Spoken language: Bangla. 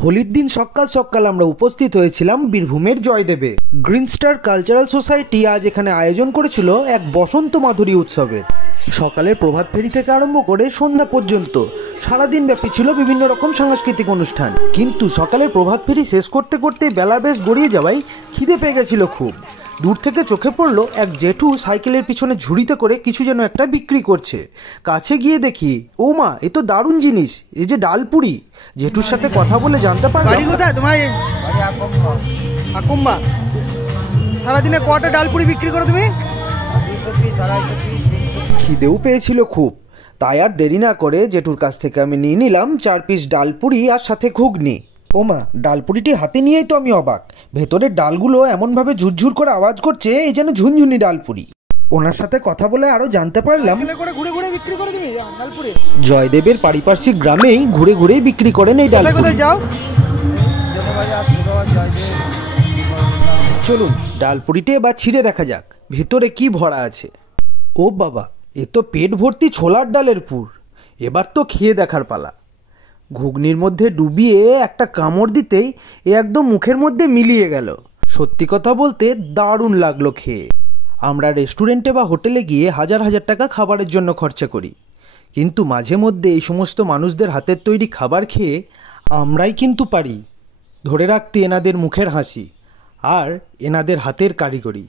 হোলির দিন সকাল সকাল আমরা উপস্থিত হয়েছিলাম বীরভূমের জয়দেবে। গ্রিন স্টার কালচারাল সোসাইটি আজ এখানে আয়োজন করেছিল এক বসন্ত মাধুরী উৎসবের। সকালের প্রভাত ফেরি থেকে আরম্ভ করে সন্ধ্যা পর্যন্ত সারাদিন ব্যাপী ছিল বিভিন্ন রকম সাংস্কৃতিক অনুষ্ঠান। কিন্তু সকালের প্রভাত ফেরি শেষ করতে করতে বেলা বেশ গড়িয়ে যাওয়ায় খিদে পেয়ে গেছিল খুব। দূর থেকে চোখে পড়লো এক জেঠু সাইকেলের পিছনে ঝুড়িতে করে কিছু যেন একটা বিক্রি করছে। কাছে গিয়ে দেখি, ও মা, এ তো দারুণ জিনিস, এই যে ডালপুরি। জেঠুর সাথে কথা বলে জানতে পারলাম আকুম্বা সারাদিনে কটা ডালপুরি বিক্রি করো তুমি? খিদেও পেয়েছিল খুব, তাই আর দেরি না করে জেঠুর কাছ থেকে আমি নিয়ে নিলাম 4 পিস ডালপুরি আর সাথে ঘুগনি। ওমা, ডালপুরিটি হাতে নিয়েই তো আমি অবাক। ভেতরের ডালগুলো এমনভাবে ঝুরঝুর করে আওয়াজ করছে, এই যেন ঝুনঝুনি ডালপুরি। ওনার সাথে কথা বলে আরো জানতে পারলাম ঘুরে ঘুরে বিক্রি করে তুমি ডালপুরি। জয়দেবের পারিপার্শ্বিক গ্রামেই ঘুরে ঘুরে বিক্রি করেন এই ডালপুরি। কোথায় যাও? চলুন ডালপুরিটি এবার ছিঁড়ে দেখা যাক ভেতরে কি ভরা আছে। ও বাবা, এ তো পেট ভর্তি ছোলার ডালের পুর। এবার তো খেয়ে দেখার পালা। ঘুগনির মধ্যে ডুবিয়ে একটা কামড় দিতেই এ একদম মুখের মধ্যে মিলিয়ে গেল। সত্যি কথা বলতে দারুণ লাগলো খেয়ে। আমরা রেস্টুরেন্টে বা হোটেলে গিয়ে হাজার হাজার টাকা খাবারের জন্য খরচা করি, কিন্তু মাঝে মধ্যে এই সমস্ত মানুষদের হাতের তৈরি খাবার খেয়ে আমরাই কিন্তু পারি ধরে রাখতে এনাদের মুখের হাসি আর এনাদের হাতের কারিগরি।